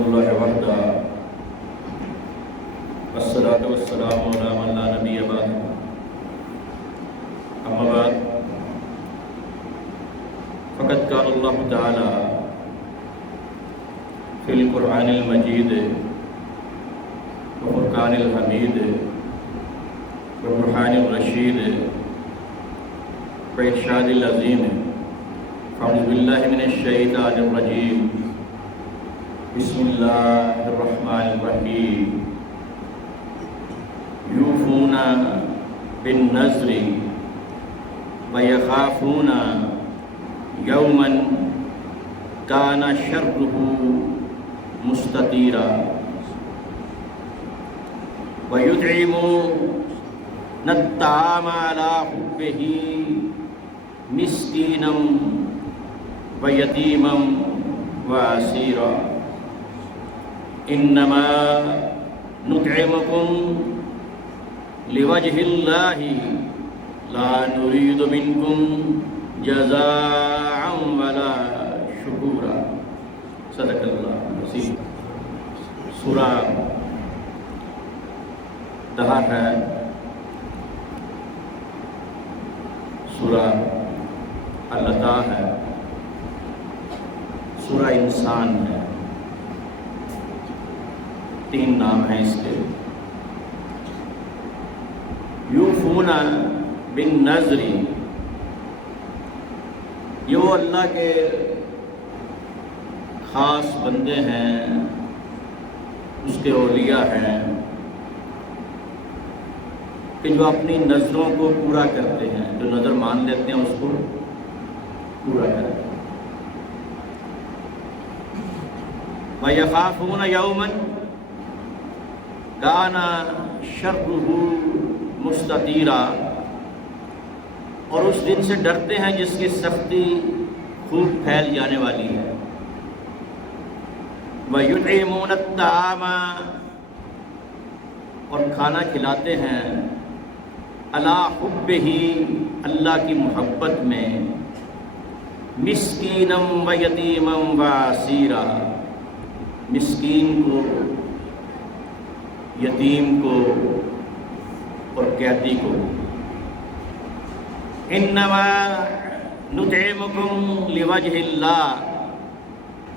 لله وحده والصلاة والسلام على من لا نبي بعده أما بعد فقد قال الله تعالى في القرآن المجيد وفرقان الحميد وبرهان الرشيد وإرشاد العظيم أعوذ بالله من الشيطان الرجيم بسم الله الرحمن الرحيم يوفون بالنذر ويخافون يوما كان شره مستطيرا ويطعمون الطعام على حبه مسكينا ويتيما واسيرا انما نطعمكم لوجه الله لا نريد منكم جزاء ولا شکورا صدق اللہ العظیم۔ سورہ دہر ہے، سورہ العطا ہے، سورہ انسان ہے، تین نام ہیں اس کے۔ یوفون بالنذر، یہ وہ اللہ کے خاص بندے ہیں، اس کے اولیاء ہیں کہ جو اپنی نظروں کو پورا کرتے ہیں، جو نظر مان لیتے ہیں اس کو پورا کرتے ہیں۔ وَيَخَافُونَ يَوْمًا كَانَ شَرُّهُ مُسْتَطِيرًا، اور اس دن سے ڈرتے ہیں جس کی سختی خوب پھیل جانے والی ہے۔ وَيُطْعِمُونَ الطَّعَامَ، اور کھانا کھلاتے ہیں، عَلَىٰ حُبِّهِ، اللہ کی محبت میں، مِسْكِينًا وَيَتِيمًا وَأَسِيرًا، مسکین کو، یتیم کو اور قیدی کو۔ انما نطعمکم لوجہ اللہ،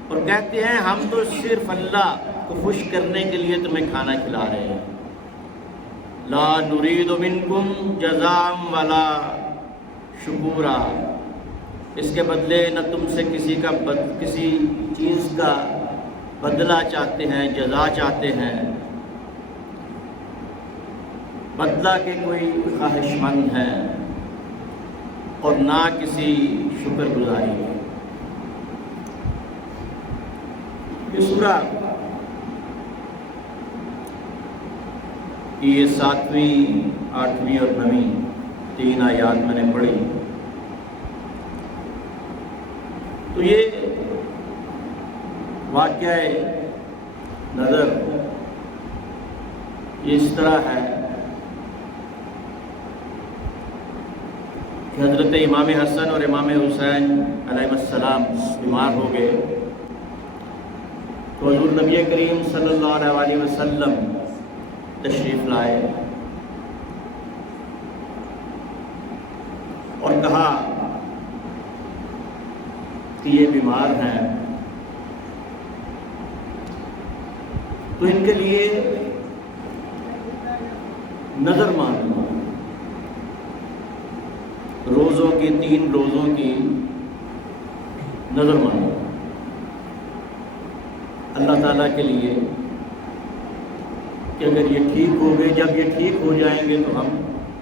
اور کہتے ہیں ہم تو صرف اللہ کو خوش کرنے کے لیے تمہیں کھانا کھلا رہے ہیں۔ لا نرید منکم جزاء ولا شکورا، اس کے بدلے نہ تم سے کسی چیز کا بدلہ چاہتے ہیں، جزا چاہتے ہیں، بدلہ کے کوئی خواہش مند ہیں، اور نہ کسی شکر گزاری ہے۔ یہ سورہ یہ 7ویں، 8ویں اور 9ویں تین آیات میں نے پڑھی، تو یہ واقعہ نظر یہ اس طرح ہے کہ حضرت امام حسن اور امام حسین علیہ السلام بیمار ہو گئے، تو حضور نبی کریم صلی اللہ علیہ وسلم تشریف لائے اور کہا کہ یہ بیمار ہیں، تو ان کے لیے نظر مانو، روزوں کی 3 روزوں کی نظر مانو اللہ تعالیٰ کے لیے کہ اگر یہ ٹھیک ہو گئے، جب یہ ٹھیک ہو جائیں گے تو ہم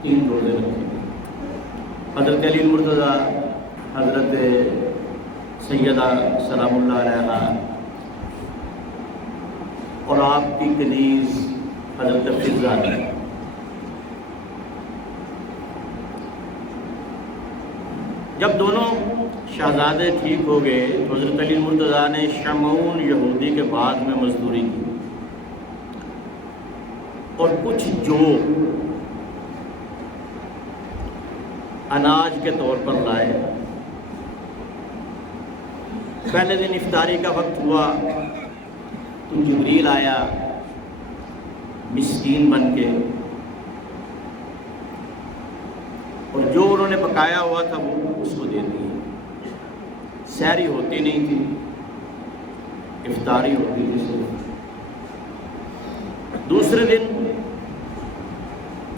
3 روزے رکھیں گے۔ حضرت علی المرتضیٰ، حضرت سیدہ سلام اللہ علیہا اور آپ کی کنیز حضرت فضا نے جب دونوں شہزادے ٹھیک ہو گئے تو حضرت علی المرتضیٰ نے شمعون یہودی کے بعد میں مزدوری کی اور کچھ جو اناج کے طور پر لائے۔ پہلے دن افطاری کا وقت ہوا تو جبریل آیا مسکین بن کے، اور جو انہوں نے پکایا ہوا تھا وہ اس کو دے دیا۔ سحری ہوتی نہیں تھی، افطاری ہوتی تھی صرف۔ دوسرے دن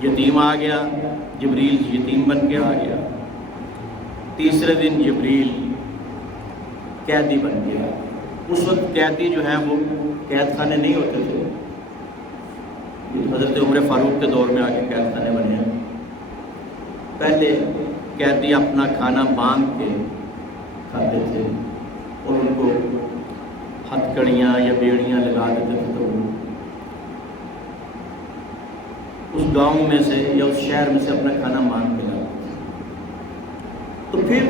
یتیم آ گیا، جبریل یتیم بن کے آ گیا۔ تیسرے دن جبریل قیدی بن گیا۔ اس وقت قیدی جو ہیں وہ قید خانے نہیں ہوتے تھے، حضرت عمر فاروق کے دور میں آ کے قید خانے بنے ہیں۔ پہلے قیدی اپنا کھانا باندھ کے کھاتے تھے، اور ان کو ہتھکڑیاں یا بیڑیاں لگا دیتے تھے، تو اس گاؤں میں سے یا اس شہر میں سے اپنا کھانا باندھ کے لاتے تھے۔ تو پھر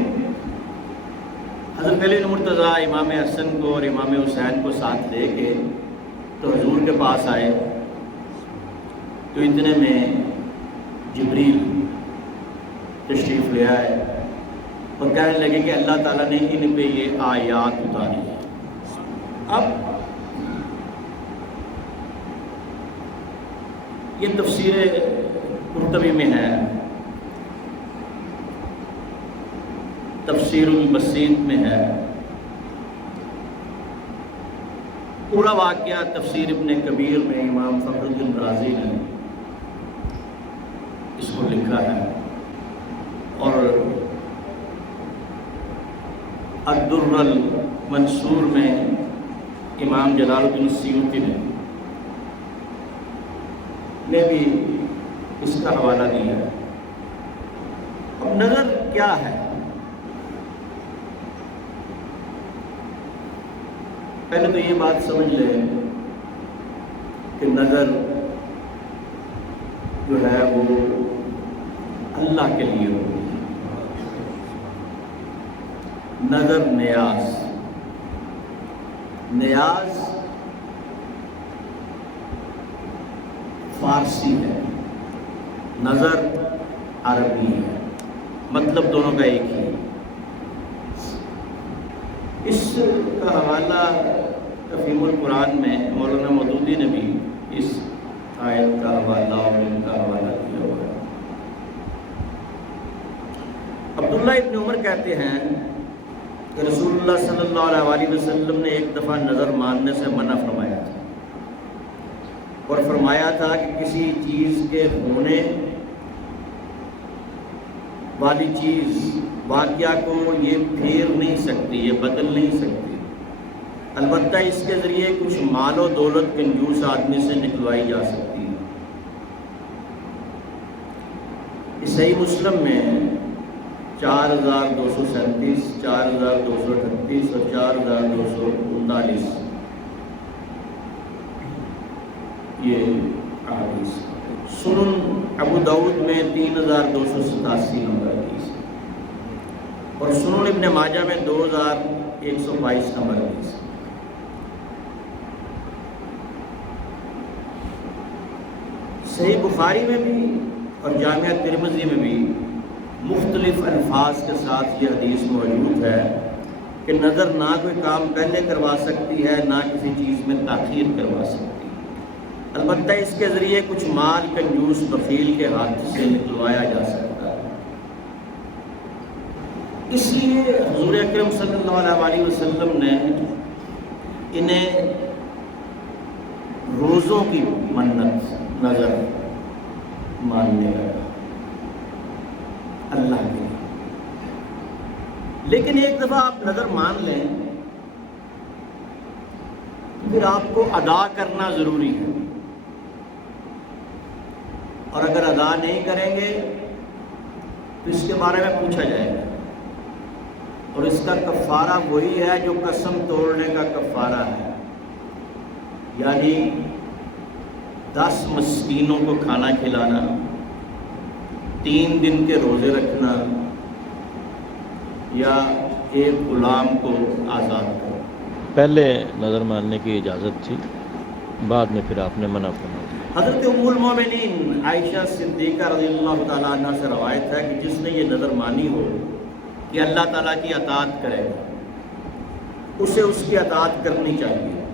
حضرت علی مرتضیٰ امام حسن کو اور امام حسین کو ساتھ لے کے تو حضور کے پاس آئے، تو اتنے میں جبریل تشریف لے آئے اور کہنے لگے کہ اللہ تعالیٰ نے ان پہ یہ آیات اتاری ہے۔ اب یہ تفسیر قرطبی میں ہے، تفسیر البسیط میں ہے، پورا واقعہ تفسیر ابن کبیر میں امام فخر الدین رازی نے اس کو لکھا ہے، اور الدر المنصور میں امام جلال الدین السیوطی نے بھی اس کا حوالہ دیا ہے۔ اب نظر کیا ہے؟ پہلے تو یہ بات سمجھ لیں کہ نظر جو ہے وہ اللہ کے لیے ہوتی ہے۔ نظر نیاز فارسی ہے، نظر عربی ہے، مطلب دونوں کا ایک ہی ہے۔ اس کا حوالہ تفہیم القرآن میں مولانا مودودی نے بھی اس آیت کا حوالہ اور ان کا حوالہ دیا ہوا ہے۔ عبداللہ ابن عمر کہتے ہیں کہ رسول اللہ صلی اللہ علیہ وسلم نے ایک دفعہ نظر ماننے سے منع فرمایا تھا، اور فرمایا تھا کہ کسی چیز کے ہونے والی چیز واقعہ کو یہ پھیر نہیں سکتی، یہ بدل نہیں سکتی، البتہ اس کے ذریعے کچھ مال و دولت کنجوس آدمی سے نکلوائی جا سکتی ہے۔ اس صحیح مسلم میں 4237، 4238 اور 4239 یہ احادیث۔ سنن ابو داؤد میں 3287 نمبر حدیث، اور سنن ابن ماجہ میں 2122 نمبر حدیث۔ صحیح بخاری میں بھی اور جامعہ ترمذی میں بھی مختلف الفاظ کے ساتھ یہ حدیث موجود ہے کہ نظر نہ کوئی کام پہلے کروا سکتی ہے، نہ کسی چیز میں تاخیر کروا سکتی ہے، البتہ اس کے ذریعے کچھ مال کنجوس بخیل کے ہاتھ سے نکلوایا جا سکتا ہے۔ اس لیے حضور اکرم صلی اللہ علیہ وسلم نے انہیں روزوں کی منت نظر ماننے لگا اللہ کے لیے۔ لیکن ایک دفعہ آپ نظر مان لیں پھر آپ کو ادا کرنا ضروری ہے، اور اگر ادا نہیں کریں گے تو اس کے بارے میں پوچھا جائے گا، اور اس کا کفارہ وہی ہے جو قسم توڑنے کا کفارہ ہے، یعنی 10 مسکینوں کو کھانا کھلانا، 3 دن کے روزے رکھنا، یا ایک غلام کو آزاد کرنا۔ پہلے نظر ماننے کی اجازت تھی، بعد میں پھر آپ نے منع فرما دیا۔ حضرت ام المومنین عائشہ صدیقہ رضی اللہ تعالیٰ عنہ سے روایت ہے کہ جس نے یہ نظر مانی ہو کہ اللہ تعالیٰ کی اطاعت کرے گا، اسے اس کی اطاعت کرنی چاہیے،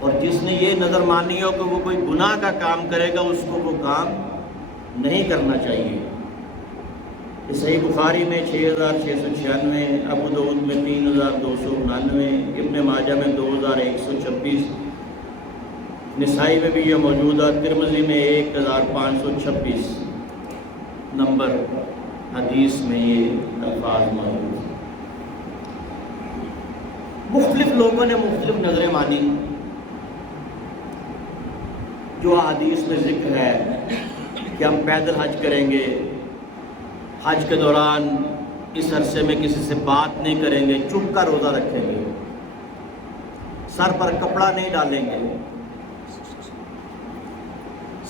اور جس نے یہ نظر مانی ہو کہ وہ کوئی گناہ کا کام کرے گا اس کو وہ کام نہیں کرنا چاہیے۔ صحیح بخاری میں 6696، ابو داؤد میں 3299، ابن ماجہ میں 2126، نسائی میں بھی یہ موجود ہے، ترمذی میں 1526 نمبر حدیث میں یہ الفاظ موجود ہیں۔ مختلف لوگوں نے مختلف نظریں مانی۔ جو حدیث میں ذکر ہے کہ ہم پیدل حج کریں گے، حج کے دوران اس عرصے میں کسی سے بات نہیں کریں گے، چپ کر روزہ رکھیں گے، سر پر کپڑا نہیں ڈالیں گے،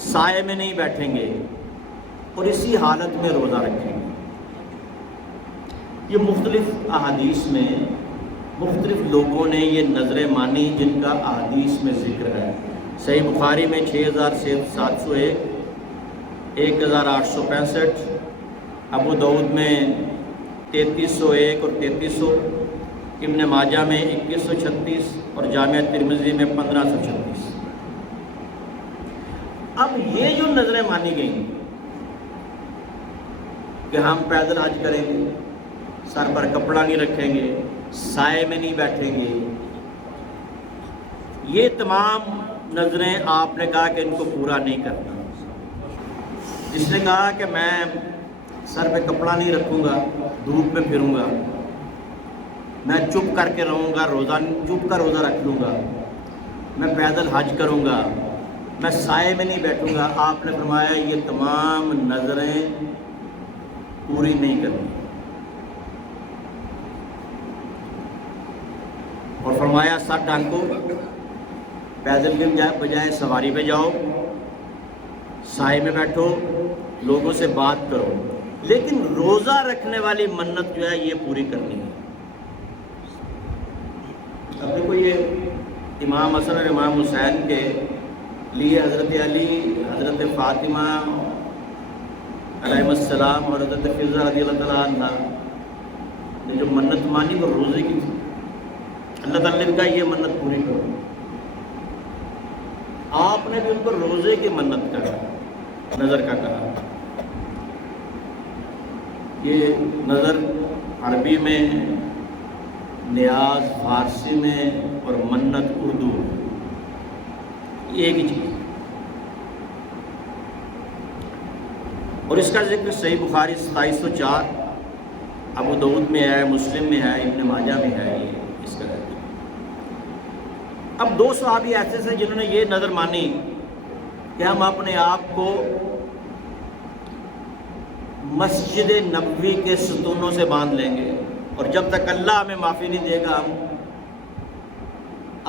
سائے میں نہیں بیٹھیں گے اور اسی حالت میں روزہ رکھیں گے۔ یہ مختلف احادیث میں مختلف لوگوں نے یہ نظریں مانی جن کا احادیث میں ذکر ہے۔ صحیح بخاری میں 6701، 1865، ابو داؤد میں 3301 اور 3300، ابن ماجہ میں 2136 اور جامع ترمذی میں 1536۔ اب یہ جو نظریں مانی گئیں کہ ہم پیدل حج کریں گے، سر پر کپڑا نہیں رکھیں گے، سائے میں نہیں بیٹھیں گے، یہ تمام نظریں آپ نے کہا کہ ان کو پورا نہیں کرنا۔ جس نے کہا کہ میں سر پہ کپڑا نہیں رکھوں گا، دھوپ میں پھروں گا، میں چپ کر کے رہوں گا، چپ کر روزہ رکھ لوں گا، میں پیدل حج کروں گا، میں سائے میں نہیں بیٹھوں گا، آپ نے فرمایا یہ تمام نظریں پوری نہیں کرنی، اور فرمایا سر ڈھانکو، پیدل کے بجائے سواری پہ جاؤ، سائے میں بیٹھو، لوگوں سے بات کرو، لیکن روزہ رکھنے والی منت جو ہے یہ پوری کرنی ہے۔ اب دیکھو یہ امام حسن اور امام حسین کے لیے حضرت علی، حضرت فاطمہ علیہ السلام اور حضرت فضہ رضی اللہ تعالیٰ عنہ نے جو منت مانی وہ روزے کی تھی۔ اللہ تعالیٰ نے کہا یہ منت پوری کرو، آپ نے بھی ان کو روزے کی منت کا نظر کا کہا۔ یہ نظر عربی میں، نیاز فارسی میں اور منت اردو، ایک ہی چیز۔ اور اس کا ذکر صحیح بخاری 2704، ابو داؤد میں ہے، مسلم میں ہے، ابن ماجہ میں ہے، یہ اس کا ذکر۔ اب دو صحابی ایسے تھے جنہوں نے یہ نظر مانی کہ ہم اپنے آپ کو مسجد نبوی کے ستونوں سے باندھ لیں گے، اور جب تک اللہ ہمیں معافی نہیں دے گا ہم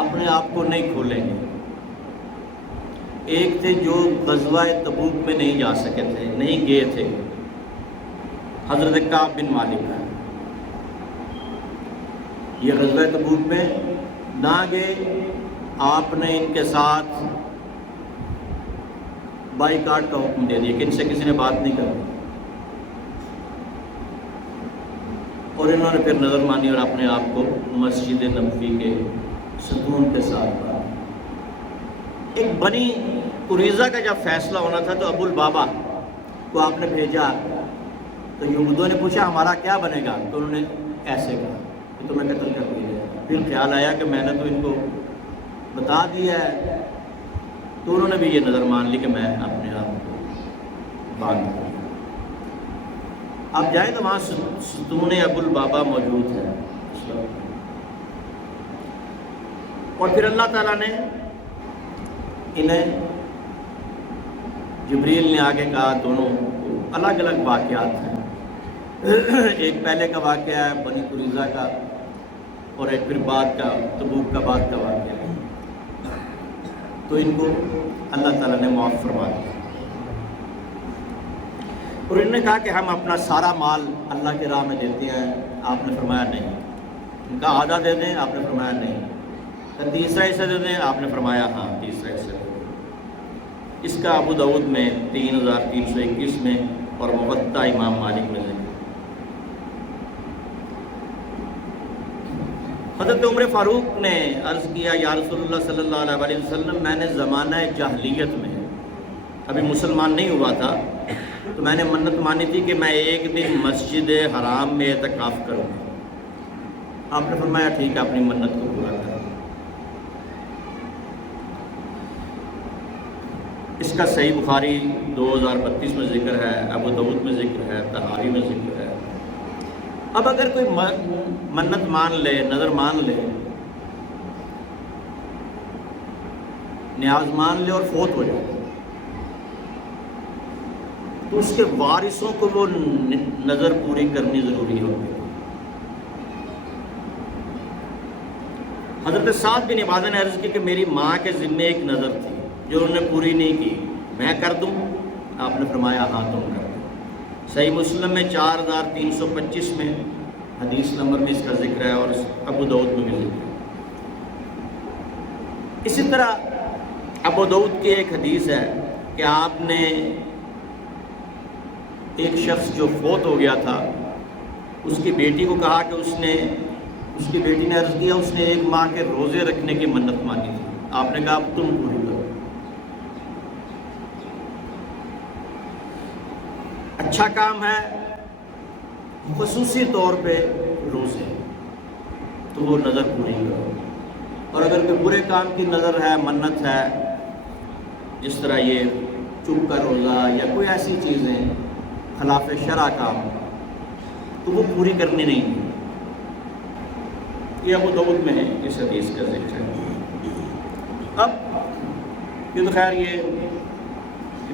اپنے آپ کو نہیں کھولیں گے۔ ایک تھے جو غزوہ تبوک میں نہیں جا سکے تھے، نہیں گئے تھے، حضرت کعب بن مالک۔ یہ غزوہ تبوک میں نہ گئے، آپ نے ان کے ساتھ بائیکاٹ کا حکم دے دیا کہ ان سے کسی نے بات نہیں کرنی، اور انہوں نے پھر نظر مانی اور اپنے آپ کو مسجد نبوی کے ستون کے ساتھ پڑھا۔ ایک بنی قریظہ کا جب فیصلہ ہونا تھا تو ابو البابا کو آپ نے بھیجا، تو یہودوں نے پوچھا ہمارا کیا بنے گا، تو انہوں نے ایسے کہا کہ تمہیں قتل کر دیا جائے۔ پھر خیال آیا کہ میں نے تو ان کو بتا دیا ہے، تو انہوں نے بھی یہ نظر مان لی کہ میں اپنے آپ کو باندھ دوں۔ اب جائیں تو وہاں ستون ابو البابا موجود ہے، اور پھر اللہ تعالیٰ نے انہیں، جبریل نے آگے کہا، دونوں الگ الگ واقعات ہیں، ایک پہلے کا واقعہ ہے بنی قریظہ کا، اور ایک پھر بعد کا تبوک کا بعد کا واقعہ ہے، تو ان کو اللہ تعالیٰ نے معاف فرما دیا۔ اور انہوں نے کہا کہ ہم اپنا سارا مال اللہ کی راہ میں دیتے ہیں، آپ نے فرمایا نہیں۔ ان کا آدھا دے دیں، آپ نے فرمایا نہیں۔ کہ تیسرا حصہ دے دیں، آپ نے فرمایا ہاں تیسرا حصہ دے دیں۔ اس کا ابو داؤد میں 3321 میں اور موطا امام مالک میں ذکر۔ حضرت عمر فاروق نے عرض کیا یا رسول اللہ صلی اللہ علیہ وسلم، میں نے زمانہ جاہلیت میں، ابھی مسلمان نہیں ہوا تھا، تو میں نے منت مانی تھی کہ میں ایک دن مسجد حرام میں اعتکاف کروں گا۔ آپ نے فرمایا ٹھیک ہے، اپنی منت کو پورا کریں۔ اس کا صحیح بخاری 2032 میں ذکر ہے، ابو داؤد میں ذکر ہے، طحاوی میں ذکر ہے۔ اب اگر کوئی منت مان لے، نظر مان لے، نیاز مان لے اور فوت ہو جائے، تو اس کے وارثوں کو وہ نظر پوری کرنی ضروری ہوگی۔ حضرت سعد بن عبادہ نے عرض کی کہ میری ماں کے ذمے ایک نظر تھی جو انہوں نے پوری نہیں کی، میں کر دوں؟ آپ نے فرمایا ہاں تم کر دو۔ صحیح مسلم میں 4325 میں حدیث نمبر میں اس کا ذکر ہے، اور ابو داؤد میں بھی ذکر ہے۔ اسی طرح ابو داؤد کی ایک حدیث ہے کہ آپ نے ایک شخص جو فوت ہو گیا تھا، اس کی بیٹی کو کہا کہ اس کی بیٹی نے عرض کیا اس نے ایک ماہ کے روزے رکھنے کی منت مانی تھی، آپ نے کہا اب تم پوری کرو۔ اچھا کام ہے، خصوصی طور پہ روزے، تو وہ نظر پوری کرو۔ اور اگر کوئی برے کام کی نظر ہے، منت ہے، جس طرح یہ چپ کا روزہ یا کوئی ایسی چیزیں خلاف شرع کام، تو وہ پوری کرنی نہیں ہے۔ یہ ابو داؤد میں ہے، اس حدیث کا ذکر ہے۔ اب یہ تو خیر یہ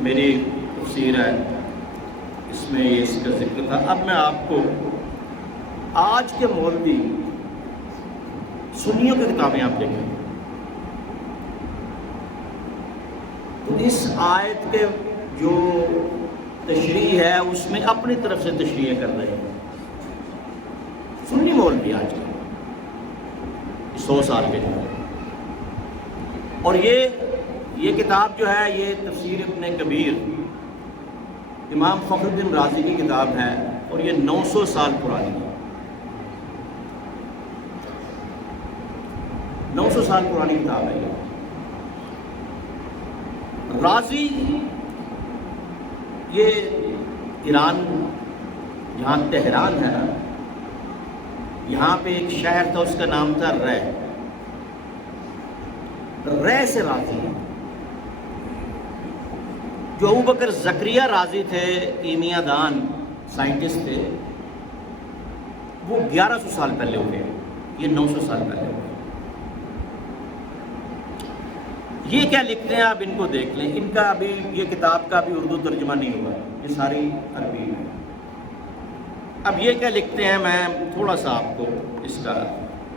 میری تفسیر ہے، اس میں یہ اس کا ذکر تھا۔ اب میں آپ کو آج کے مولوی سنیوں کی کتابیں آپ دیکھیں تو اس آیت کے جو تشریح ہے اس میں اپنی طرف سے تشریح کر رہے ہیں سنی مولوی آج کے 100 سال کے جو، اور یہ کتاب جو ہے یہ تفسیر ابن کبیر امام فخر الدین رازی کی کتاب ہے، اور یہ 900 سال پرانی ہے، 900 سال پرانی کتاب ہے یہ۔ رازی یہ ایران جہاں تہران ہے نا، یہاں پہ ایک شہر تھا، اس کا نام تھا رے سے رازی ہے۔ جو ابوبکر زکریا رازی تھے، کیمیا دان سائنٹسٹ تھے، وہ 1100 سال پہلے ہوئے، یہ 900 سال پہلے ہوئے۔ یہ کیا لکھتے ہیں آپ ان کو دیکھ لیں، ان کا ابھی یہ کتاب کا ابھی اردو ترجمہ نہیں ہوا، یہ ساری عربی ہے۔ اب یہ کیا لکھتے ہیں، میں تھوڑا سا آپ کو اس کا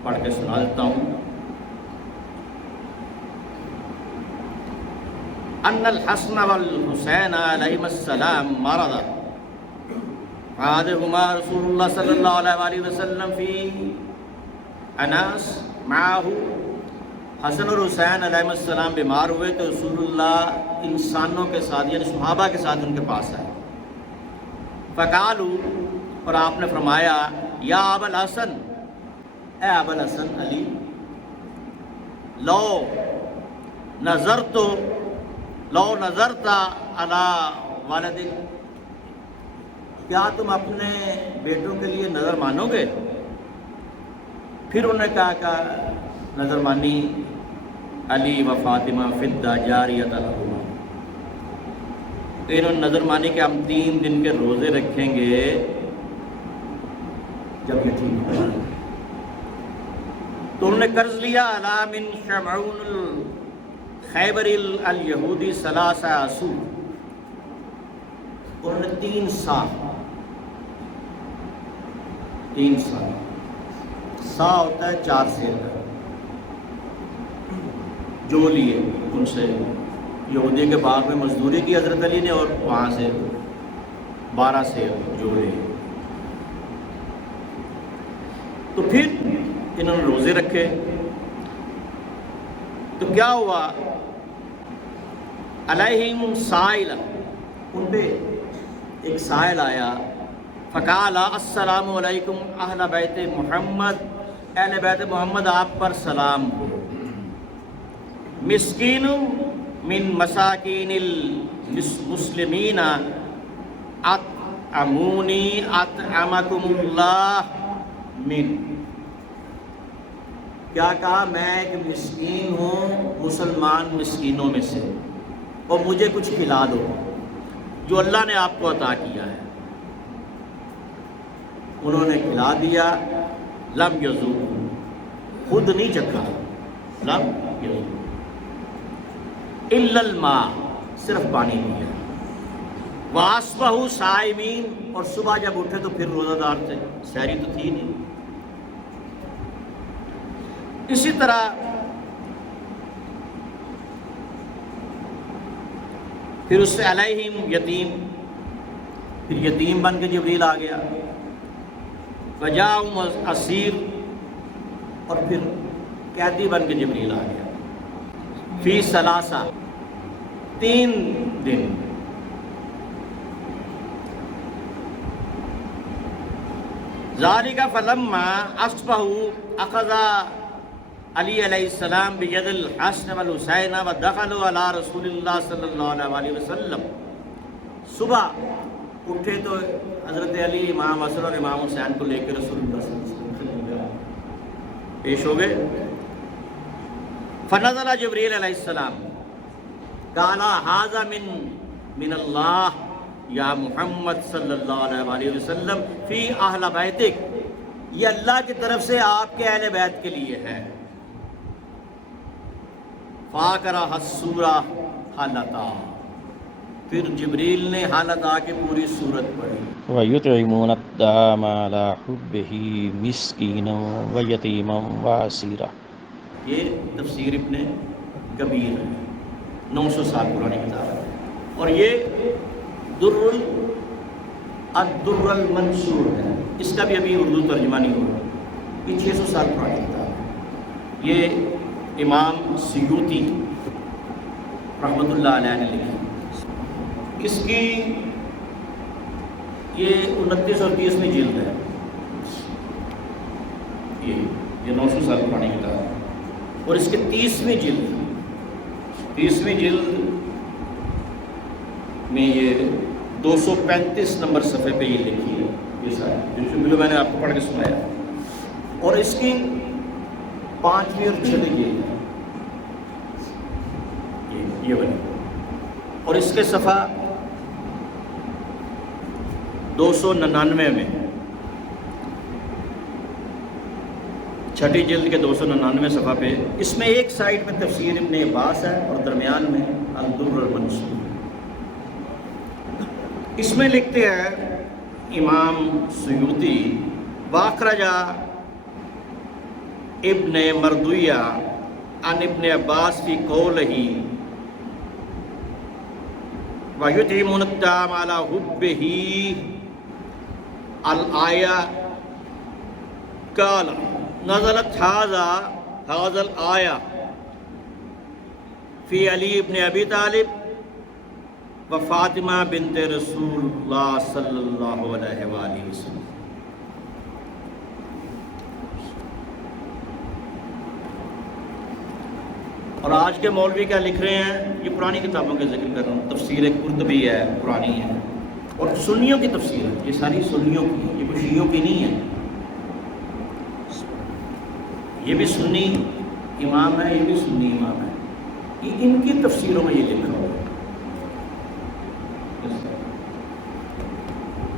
پڑھ کے سنا دیتا ہوں۔ ان الحسن والحسین علیہم السلام مرضا عادہما رسول اللہ صلی اللہ علیہ وسلم فی اناس معاہو، حسن اور حسین علیہ السلام بیمار ہوئے تو رسول اللہ انسانوں کے ساتھ یعنی صحابہ کے ساتھ ان کے پاس آئے۔ فقالو، اور آپ نے فرمایا یا ابا الحسن، اے ابا الحسن علی، لو نظرتا علی والدک، کیا تم اپنے بیٹوں کے لیے نظر مانو گے؟ پھر انہوں نے کہا کہ نظر مانی علی و فاطمہ فدہ جاریۃ لہما، انہوں نے نظر مانی کہ ہم 3 دن کے روزے رکھیں گے جب یہ ٹھیک ہو جائے۔ تو انہوں نے قرض لیا علی من شمعون الخیبری الیہودی 3 اسو، انہوں نے 3 سال سا ہوتا ہے 4 سیر کا، جو لیے ان سے یہودی کے باغ میں مزدوری کی حضرت علی نے، اور وہاں سے 12 سیر جو لیے۔ تو پھر انہوں نے روزے رکھے، تو کیا ہوا، علیہم سائل، ان پہ ایک سائل آیا، فقال السلام علیکم اہل بیت محمد، اہل بیت محمد آپ پر سلام ہو۔ مسکین من مساکین المسلمین اطعمونی اطعمکم اللہ من، کیا کہا؟ میں ایک مسکین ہوں مسلمان مسکینوں میں سے، اور مجھے کچھ کھلا دو جو اللہ نے آپ کو عطا کیا ہے۔ انہوں نے کھلا دیا، لم یذوق، خود نہیں چکھا، لم یذوق الا الماء، صرف پانی پیا۔ واصبحوا صائمین، اور صبح جب اٹھے تو پھر روزہ دار تھے، سحری تو تھی نہیں۔ اسی طرح پھر اس سے علیہم یتیم، پھر یتیم بن کے جبریل آ گیا۔ وجاءہم اسیر، اور پھر قیدی بن کے جبریل آ گیا۔ فی ثلاثہ، 3 دن۔ ذالک فلما اصبحوا اخذ علی علیہ السلام بید الحسن والحسین ودخلوا علی رسول اللہ صلی اللہ علیہ وسلم، صبح اٹھے تو حضرت علی امام حسن اور امام حسین کو لے کے رسول اللہ صلی اللہ علیہ وسلم پیش ہو گئے۔ فنزل جبریل علیہ السلام قال ھذا من اللہ یا محمد صلی اللہ علیہ وسلم فی اہل بیتک، یہ اللہ کی طرف سے آپ کے اہل بیت کے لیے ہے۔ فاقرہ السورہ حالتا، پھر جبریل نے حالتا کے پوری سورت پڑھی۔ وَيُطْعِمُونَ الطَّعَامَ عَلَىٰ حُبِّهِ مِسْكِينًا وَيَتِيمًا وَأَسِيرًا، یہ تفسیر ابن کبیر ہے، 900 سال پرانی کتاب ہے، اور یہ الدر المنصور ہے، اس کا بھی ابھی اردو ترجمہ نہیں ہوا، یہ 600 سال پرانی کتاب ہے۔ یہ امام سیوطی رحمۃ اللہ علیہ نے لکھی، اس کی یہ 29 اور 30ویں جلد ہے، یہ 900 سال پرانی کتاب ہے، اور اس کے 30ویں جلد میں یہ 235 نمبر صفحے پہ یہ لکھی ہے، یہ ساری جو میں نے آپ کو پڑھ کے سنایا، اور اس کی 5ویں اور 6ویں جلد ہے یہ بنی، اور اس کے صفحہ 299 میں، 6ٹھی جلد کے 299 صفحہ پہ، اس میں ایک سائڈ میں تفسیر ابن عباس ہے اور درمیان میں الدر المنصور۔ اس میں لکھتے ہیں امام سیوطی، واخرجا ابن مردویہ عن ابن عباس فی قولہ وَيُطْعِمُونَ الطَّعَامَ عَلَىٰ حُبِّهِ الآیہ قال نزلت هذا الآیہ فی علی ابن ابی طالب و فاطمہ بنت رسول اللہ صلی اللہ علیہ وآلہ وسلم۔ اور آج کے مولوی کیا لکھ رہے ہیں؟ یہ پرانی کتابوں کا ذکر کر رہا ہوں، تفسیر قرطبی ہے، پرانی ہے، اور سنیوں کی تفسیر ہے، یہ ساری سنیوں کی، یہ کوئی شیعوں کی نہیں ہے، یہ بھی سنی امام ہے، یہ بھی سنی امام ہے، یہ ان کی تفسیروں میں یہ لکھا ہوا ہے۔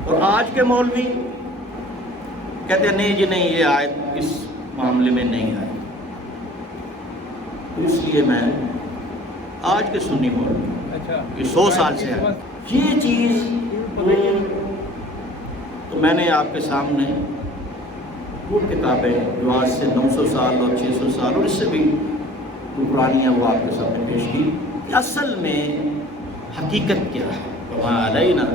اور آج کے مولوی کہتے ہیں نہیں جی نہیں، یہ آیت اس معاملے میں نہیں آئی، اس لیے میں آج کے سنی مولوی، یہ 100 سال سے ہے یہ چیز، تو میں نے آپ کے سامنے وہ کتابیں جو آج سے 900 سال اور 600 سال اور اس سے بھی پرانی ہیں وہ آپ کے سامنے پیش کی، کہ اصل میں حقیقت کیا ہے۔ وَمَا عَلَيْنَا